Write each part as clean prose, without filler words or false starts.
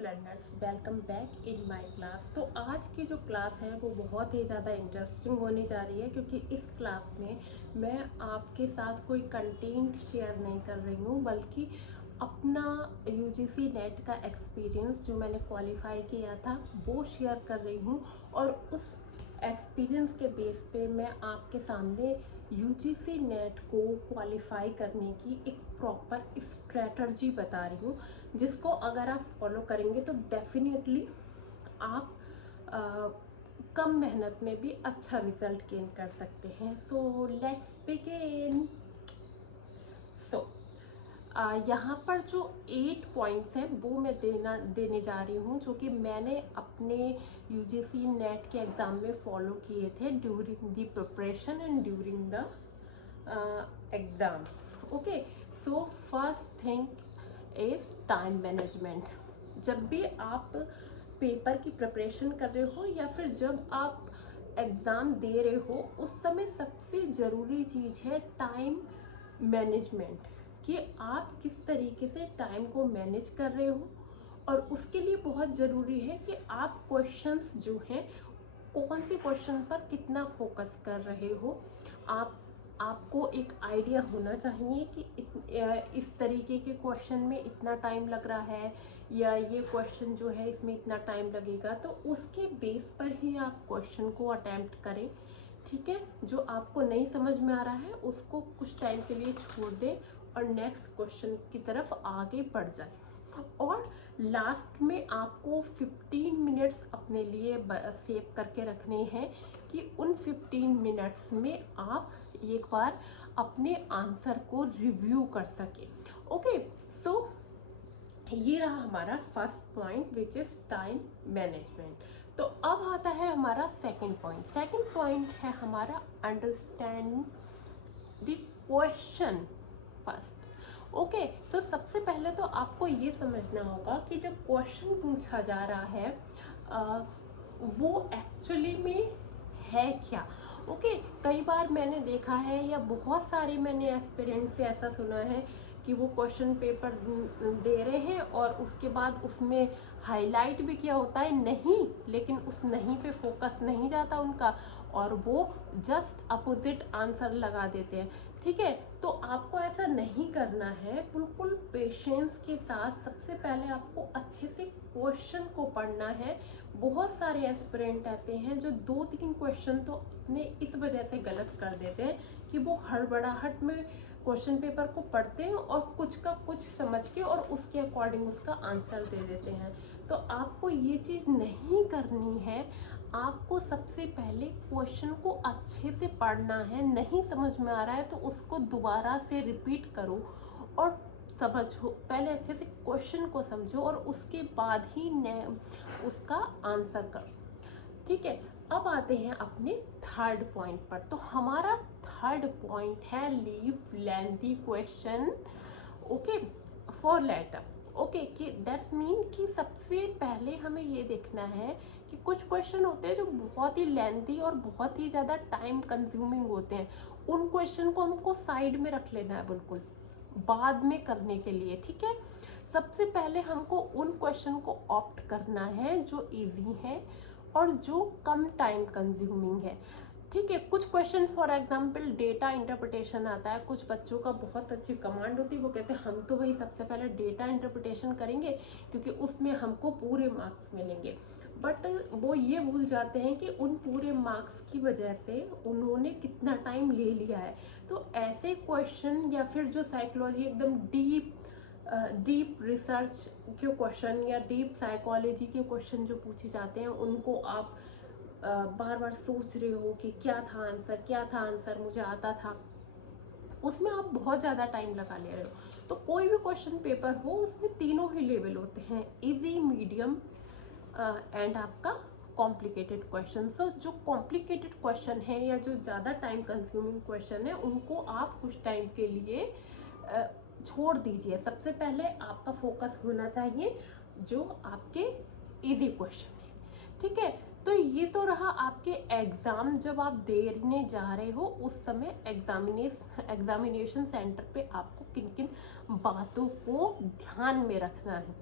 Learners, welcome back in my class. तो आज की जो क्लास है वो बहुत ही ज़्यादा इंटरेस्टिंग होने जा रही है, क्योंकि इस क्लास में मैं आपके साथ कोई कंटेंट शेयर नहीं कर रही हूँ, बल्कि अपना यूजीसी नेट का एक्सपीरियंस जो मैंने क्वालिफाई किया था वो शेयर कर रही हूँ। और उस एक्सपीरियंस के बेस पे मैं आपके सामने यूजीसी नेट को क्वालिफाई करने की एक प्रॉपर स्ट्रेटजी बता रही हूँ, जिसको अगर आप फॉलो करेंगे तो डेफिनेटली आप कम मेहनत में भी अच्छा रिजल्ट गेन कर सकते हैं। So let's begin. सो यहाँ पर जो 8 पॉइंट्स हैं वो मैं देने जा रही हूँ, जो कि मैंने अपने यूजीसी नेट के एग्ज़ाम में फॉलो किए थे during the preparation and during the exam. Okay, so first thing is time management. जब भी आप पेपर की प्रिपरेशन कर रहे हो या फिर जब आप एग्ज़ाम दे रहे हो, उस समय सबसे ज़रूरी चीज़ है टाइम मैनेजमेंट, कि आप किस तरीके से टाइम को मैनेज कर रहे हो। और उसके लिए बहुत ज़रूरी है कि आप क्वेश्चंस जो हैं, कौन से क्वेश्चन पर कितना फोकस कर रहे हो। आपको एक आइडिया होना चाहिए कि इस तरीके के क्वेश्चन में इतना टाइम लग रहा है, या ये क्वेश्चन जो है इसमें इतना टाइम लगेगा, तो उसके बेस पर ही आप क्वेश्चन को अटेम्प्ट करें। ठीक है, जो आपको नहीं समझ में आ रहा है उसको कुछ टाइम के लिए छोड़ दें और नेक्स्ट क्वेश्चन की तरफ आगे बढ़ जाए। और लास्ट में आपको 15 मिनट्स अपने लिए सेव करके रखने हैं, कि उन 15 मिनट्स में आप एक बार अपने आंसर को रिव्यू कर सके। ओके, सो ये रहा हमारा first point, which is time management. तो अब आता है हमारा सेकंड पॉइंट। सेकंड पॉइंट है हमारा understand the question first. Okay, so सबसे पहले तो आपको ये समझना होगा कि जो क्वेश्चन पूछा जा रहा है वो एक्चुअली में है क्या। ओके, कई बार मैंने देखा है, या बहुत सारे मैंने एस्पिरेंट से ऐसा सुना है कि वो क्वेश्चन पेपर दे रहे हैं और उसके बाद उसमें हाईलाइट भी किया होता है नहीं, लेकिन उस नहीं पे फोकस नहीं जाता उनका, और वो जस्ट अपोजिट आंसर लगा देते हैं। ठीक है, तो आपको ऐसा नहीं करना है। बिल्कुल पेशेंस के साथ सबसे पहले आपको अच्छे से क्वेश्चन को पढ़ना है। बहुत सारे एस्पिरेंट ऐसे हैं जो 2-3 क्वेश्चन तो अपने इस वजह से गलत कर देते हैं कि वो हड़बड़ाहट में क्वेश्चन पेपर को पढ़ते हैं और कुछ का कुछ समझ के और उसके अकॉर्डिंग उसका आंसर दे देते हैं। तो आपको ये चीज़ नहीं करनी है। आपको सबसे पहले क्वेश्चन को अच्छे से पढ़ना है। नहीं समझ में आ रहा है तो उसको दोबारा से रिपीट करो और समझो, पहले अच्छे से क्वेश्चन को समझो और उसके बाद ही उसका आंसर करो। ठीक है, अब आते हैं अपने थर्ड पॉइंट पर। तो हमारा थर्ड पॉइंट है leave lengthy question okay for later. Okay, कि दैट्स मीन कि सबसे पहले हमें ये देखना है कि कुछ क्वेश्चन होते हैं जो बहुत ही लेंथी और बहुत ही ज़्यादा टाइम कंज्यूमिंग होते हैं। उन क्वेश्चन को हमको साइड में रख लेना है, बिल्कुल बाद में करने के लिए। ठीक है, सबसे पहले हमको उन क्वेश्चन को ऑप्ट करना है जो इजी है और जो कम टाइम कंज्यूमिंग है। ठीक है, कुछ question for example data interpretation आता है, कुछ बच्चों का बहुत अच्छी कमांड होती है, वो कहते हैं हम तो भाई सबसे पहले डेटा इंटरप्रिटेशन करेंगे क्योंकि उसमें हमको पूरे मार्क्स मिलेंगे। बट वो ये भूल जाते हैं कि उन पूरे मार्क्स की वजह से उन्होंने कितना टाइम ले लिया है। तो ऐसे क्वेश्चन या फिर जो साइकोलॉजी एकदम डीप रिसर्च के क्वेश्चन या डीप साइकोलॉजी के क्वेश्चन जो पूछे जाते हैं, उनको आप बार बार सोच रहे हो कि क्या था आंसर, क्या था आंसर, मुझे आता था, उसमें आप बहुत ज़्यादा टाइम लगा ले रहे हो। तो कोई भी क्वेश्चन पेपर हो उसमें तीनों ही लेवल होते हैं, इजी, मीडियम एंड आपका कॉम्प्लिकेटेड क्वेश्चन। सो जो कॉम्प्लिकेटेड क्वेश्चन है या जो ज़्यादा टाइम कंज्यूमिंग क्वेश्चन है, उनको आप कुछ टाइम के लिए छोड़ दीजिए। सबसे पहले आपका फोकस होना चाहिए जो आपके इजी क्वेश्चन है। ठीक है, तो ये तो रहा आपके एग्ज़ाम जब आप देने जा रहे हो उस समय एग्जामिनेशन सेंटर पे आपको किन किन बातों को ध्यान में रखना है।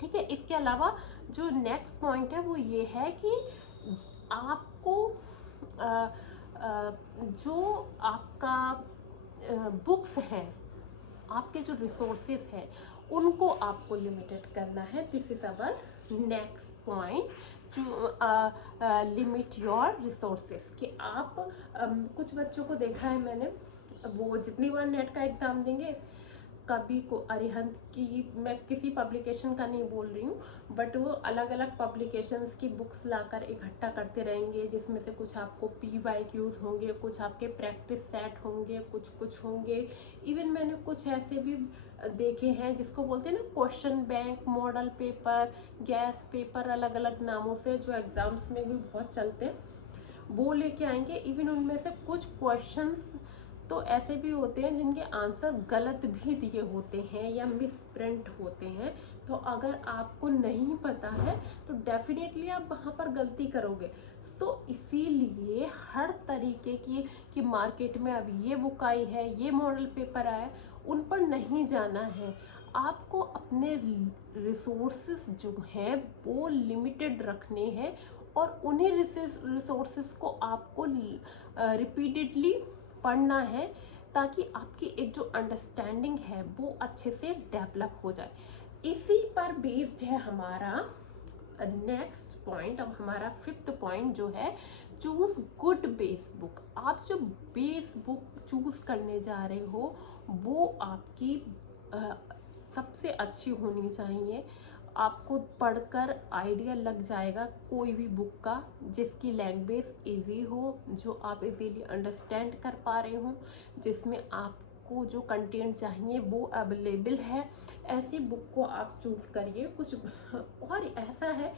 ठीक है। इसके अलावा जो नेक्स्ट पॉइंट है वो ये है कि आपको जो आपका बुक्स हैं, आपके जो रिसोर्सेज हैं, उनको आपको लिमिटेड करना है। This is our next point, to limit your resources. कि आप कुछ बच्चों को देखा है मैंने, वो जितनी बार नेट का एग्ज़ाम देंगे, कभी को अरिहंत की, मैं किसी पब्लिकेशन का नहीं बोल रही हूँ, बट वो अलग अलग पब्लिकेशंस की बुक्स लाकर इकट्ठा करते रहेंगे, जिसमें से कुछ आपको PYQs होंगे, कुछ आपके प्रैक्टिस सेट होंगे, कुछ होंगे। इवन मैंने कुछ ऐसे भी देखे हैं जिसको बोलते हैं ना question bank, model paper, gas paper, अलग अलग नामों से, जो एग्ज़ाम्स में भी बहुत चलते हैं, वो लेके आएंगे। इवन उनमें से कुछ क्वेश्चंस तो ऐसे भी होते हैं जिनके आंसर गलत भी दिए होते हैं या मिस प्रिंट होते हैं। तो अगर आपको नहीं पता है तो डेफिनेटली आप वहाँ पर गलती करोगे। तो इसीलिए हर तरीके की कि मार्केट में अब ये बुक आई है, ये मॉडल पेपर आया है, उन पर नहीं जाना है। आपको अपने रिसोर्सेज जो हैं वो लिमिटेड रखने हैं, और उन्हीं रिसोर्सेज को आपको रिपीटेडली पढ़ना है, ताकि आपकी एक जो अंडरस्टैंडिंग है वो अच्छे से डेवलप हो जाए। इसी पर बेस्ड है हमारा नेक्स्ट पॉइंट। अब हमारा 5th पॉइंट जो है, चूज गुड बेस बुक। आप जो बेस बुक चूज करने जा रहे हो वो आपकी सबसे अच्छी होनी चाहिए। आपको पढ़कर आइडिया लग जाएगा कोई भी बुक का, जिसकी लैंग्वेज इजी हो, जो आप इजीली अंडरस्टैंड कर पा रहे हो, जिसमें आपको जो कंटेंट चाहिए वो अवेलेबल है। ऐसी बुक को आप चूज़ करिए। कुछ और ऐसा है,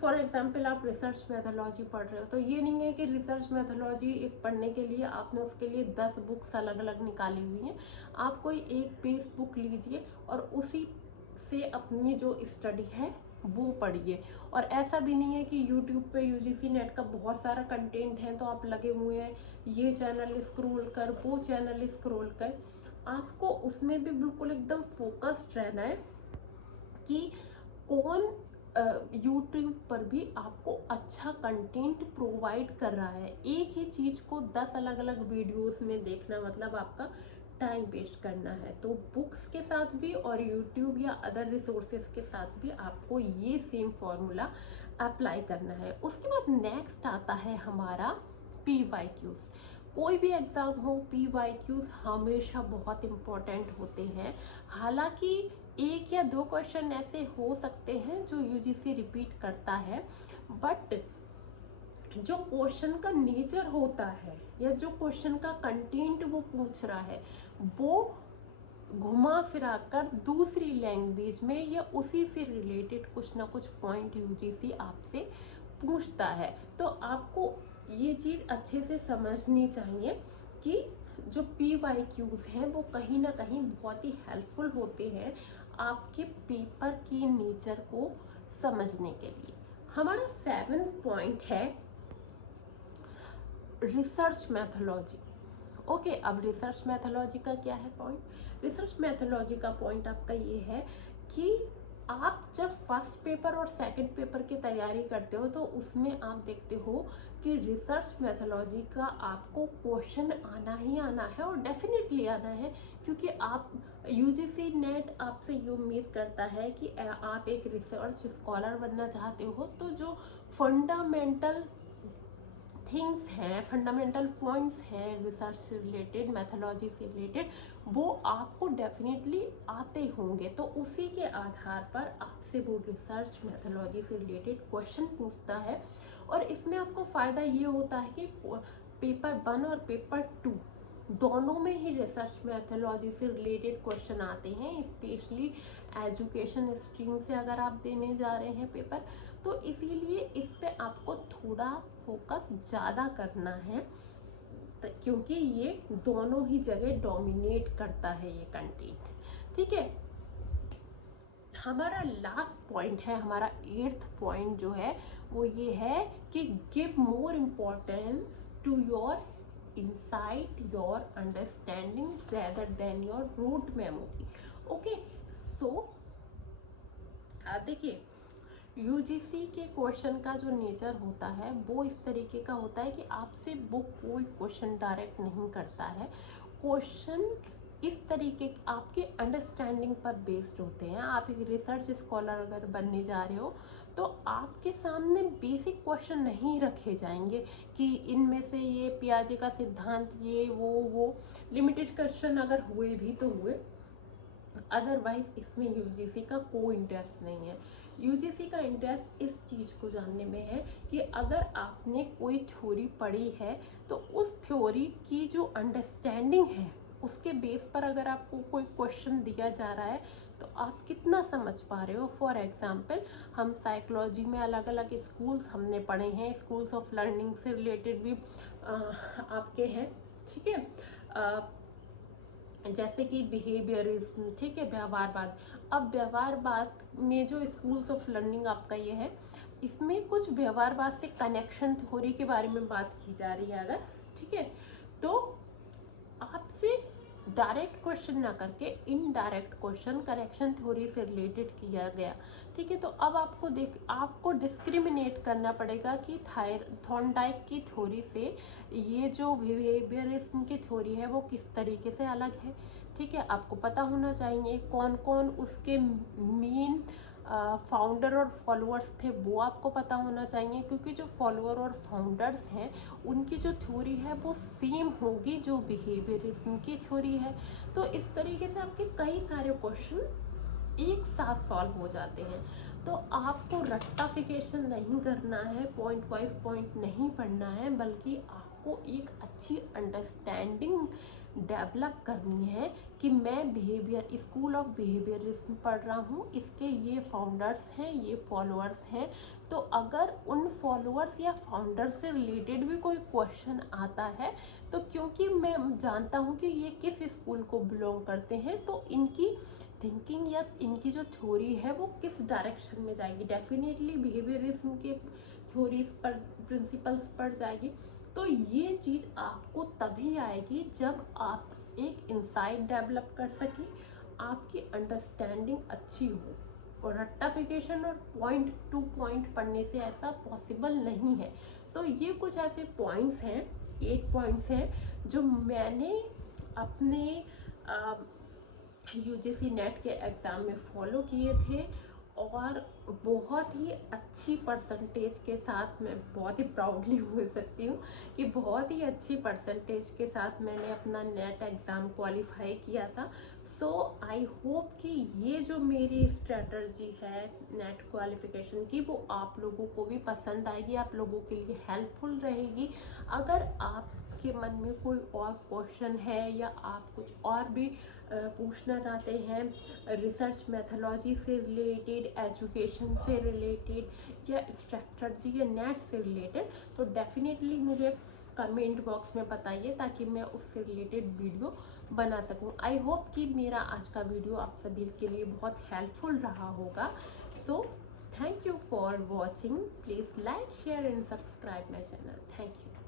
फॉर एग्जांपल आप रिसर्च मैथोलॉजी पढ़ रहे हो, तो ये नहीं है कि रिसर्च मैथोलॉजी एक पढ़ने के लिए आपने उसके लिए 10 बुक्स अलग अलग निकाली हुई हैं। आप कोई एक बेस बुक लीजिए और उसी से अपनी जो स्टडी है वो पढ़िए। और ऐसा भी नहीं है कि YouTube पे UGC नेट का बहुत सारा कंटेंट है तो आप लगे हुए हैं, ये चैनल स्क्रॉल कर, वो चैनल स्क्रॉल कर। आपको उसमें भी बिल्कुल एकदम फोकस्ड रहना है कि कौन YouTube पर भी आपको अच्छा कंटेंट प्रोवाइड कर रहा है। एक ही चीज़ को 10 अलग अलग वीडियोस में देखना मतलब आपका टाइम वेस्ट करना है। तो बुक्स के साथ भी और YouTube या अदर रिसोर्सेज के साथ भी आपको ये सेम फॉर्मूला अप्लाई करना है। उसके बाद नेक्स्ट आता है हमारा PYQs। कोई भी एग्ज़ाम हो, PYQs हमेशा बहुत इम्पोर्टेंट होते हैं। हालांकि 1 या 2 क्वेश्चन ऐसे हो सकते हैं जो UGC रिपीट करता है, बट जो क्वेश्चन का नेचर होता है या जो क्वेश्चन का कंटेंट वो पूछ रहा है, वो घुमा फिरा कर दूसरी लैंग्वेज में या उसी से रिलेटेड कुछ ना कुछ पॉइंट UGC आपसे पूछता है। तो आपको ये चीज़ अच्छे से समझनी चाहिए कि जो PYQs हैं वो कहीं ना कहीं बहुत ही हेल्पफुल होते हैं आपके पेपर की नेचर को समझने के लिए। हमारा 7th पॉइंट है रिसर्च मैथोलॉजी। ओके, अब रिसर्च मैथोलॉजी का क्या है पॉइंट? रिसर्च मैथोलॉजी का पॉइंट आपका ये है कि आप जब फर्स्ट पेपर और सेकंड पेपर की तैयारी करते हो तो उसमें आप देखते हो कि रिसर्च मैथोलॉजी का आपको क्वेश्चन आना ही आना है, और डेफिनेटली आना है, क्योंकि आप UGC नेट आपसे ये उम्मीद करता है कि आप एक रिसर्च स्कॉलर बनना चाहते हो। तो जो फंडामेंटल थिंग्स हैं, फंडामेंटल पॉइंट्स हैं रिसर्च से रिलेटेड, मैथोलॉजी से रिलेटेड, वो आपको डेफिनेटली आते होंगे। तो उसी के आधार पर आपसे वो रिसर्च मैथोलॉजी से रिलेटेड क्वेश्चन पूछता है। और इसमें आपको फ़ायदा ये होता है कि पेपर 1 और पेपर 2 दोनों में ही रिसर्च मैथोलॉजी से रिलेटेड क्वेश्चन आते हैं, स्पेशली एजुकेशन स्ट्रीम से अगर आप देने जा रहे हैं पेपर। तो इसीलिए इस पे आपको थोड़ा फोकस ज़्यादा करना है, क्योंकि ये दोनों ही जगह डोमिनेट करता है ये कंटेंट। ठीक है, हमारा लास्ट पॉइंट है, हमारा 8th पॉइंट जो है वो ये है कि give more importance to your insight, your understanding rather than your rote memory. Okay, so देखिए यूजीसी के क्वेश्चन का जो नेचर होता है वो इस तरीके का होता है कि आपसे वो कोई क्वेश्चन डायरेक्ट नहीं करता है। क्वेश्चन इस तरीके आपके अंडरस्टैंडिंग पर बेस्ड होते हैं। आप एक रिसर्च स्कॉलर अगर बनने जा रहे हो तो आपके सामने बेसिक क्वेश्चन नहीं रखे जाएंगे कि इनमें से ये पियाजे का सिद्धांत, ये वो लिमिटेड क्वेश्चन अगर हुए भी तो हुए, अदरवाइज इसमें यूजीसी का कोई इंटरेस्ट नहीं है। यूजीसी का इंटरेस्ट इस चीज़ को जानने में है कि अगर आपने कोई थ्योरी पढ़ी है तो उस थ्योरी की जो अंडरस्टैंडिंग है उसके बेस पर अगर आपको कोई क्वेश्चन दिया जा रहा है तो आप कितना समझ पा रहे हो। फॉर एग्जांपल हम साइकोलॉजी में अलग अलग स्कूल्स हमने पढ़े हैं, स्कूल्स ऑफ लर्निंग से रिलेटेड भी आपके हैं, ठीक है। जैसे कि बिहेवियरिज्म, ठीक है, व्यवहारवाद। अब व्यवहारवाद में जो स्कूल्स ऑफ लर्निंग आपका ये है, इसमें कुछ व्यवहारवाद से कनेक्शन थ्योरी के बारे में बात की जा रही है अगर, ठीक है, तो आपसे डायरेक्ट क्वेश्चन ना करके इनडायरेक्ट क्वेश्चन कनेक्शन थ्योरी से रिलेटेड किया गया, ठीक है। तो अब आपको डिस्क्रिमिनेट करना पड़ेगा कि थॉर्नडाइक की थ्योरी से ये जो बिहेवियरिज्म की थ्योरी है वो किस तरीके से अलग है, ठीक है। आपको पता होना चाहिए कौन कौन उसके मेन फाउंडर और फॉलोअर्स थे, वो आपको पता होना चाहिए, क्योंकि जो फॉलोअर और फाउंडर्स हैं उनकी जो थ्योरी है वो सेम होगी जो बिहेवियरिज्म की थ्योरी है। तो इस तरीके से आपके कई सारे क्वेश्चन एक साथ सॉल्व हो जाते हैं। तो आपको रट्टाफिकेशन नहीं करना है, पॉइंट वाइज पॉइंट नहीं पढ़ना है, बल्कि आपको एक अच्छी अंडरस्टैंडिंग डेवलप करनी है कि मैं स्कूल ऑफ बिहेवियरिज्म पढ़ रहा हूँ, इसके ये फाउंडर्स हैं, ये फॉलोअर्स हैं। तो अगर उन फॉलोअर्स या फाउंडर्स से रिलेटेड भी कोई क्वेश्चन आता है तो क्योंकि मैं जानता हूँ कि ये किस स्कूल को बिलोंग करते हैं, तो इनकी थिंकिंग या इनकी जो थ्योरी है वो किस डायरेक्शन में जाएगी, डेफिनेटली बिहेवियरिज्म के थ्योरीज पर, प्रिंसिपल्स पर जाएगी। तो ये चीज़ आपको तभी आएगी जब आप एक इंसाइट डेवलप कर सकें, आपकी अंडरस्टैंडिंग अच्छी हो। और रट्टाफिकेशन और पॉइंट टू पॉइंट पढ़ने से ऐसा पॉसिबल नहीं है। सो ये कुछ ऐसे पॉइंट्स हैं, 8 पॉइंट्स हैं जो मैंने अपने यूजीसी नेट के एग्ज़ाम में फॉलो किए थे और बहुत ही अच्छी परसेंटेज के साथ, मैं बहुत ही प्राउडली बोल सकती हूँ कि बहुत ही अच्छी परसेंटेज के साथ मैंने अपना नेट एग्ज़ाम क्वालिफाई किया था। सो आई होप कि ये जो मेरी स्ट्रेटजी है नेट क्वालिफिकेशन की वो आप लोगों को भी पसंद आएगी, आप लोगों के लिए हेल्पफुल रहेगी। अगर आपके मन में कोई और क्वेश्चन है या आप कुछ और भी पूछना चाहते हैं रिसर्च मेथोलॉजी से रिलेटेड, एजुकेशन से रिलेटेड या स्ट्रेटजी या नेट से रिलेटेड, तो डेफिनेटली मुझे कमेंट बॉक्स में बताइए ताकि मैं उससे रिलेटेड वीडियो बना सकूं। आई होप कि मेरा आज का वीडियो आप सभी के लिए बहुत हेल्पफुल रहा होगा। So thank you for watching. Please like, share and subscribe my channel. Thank you.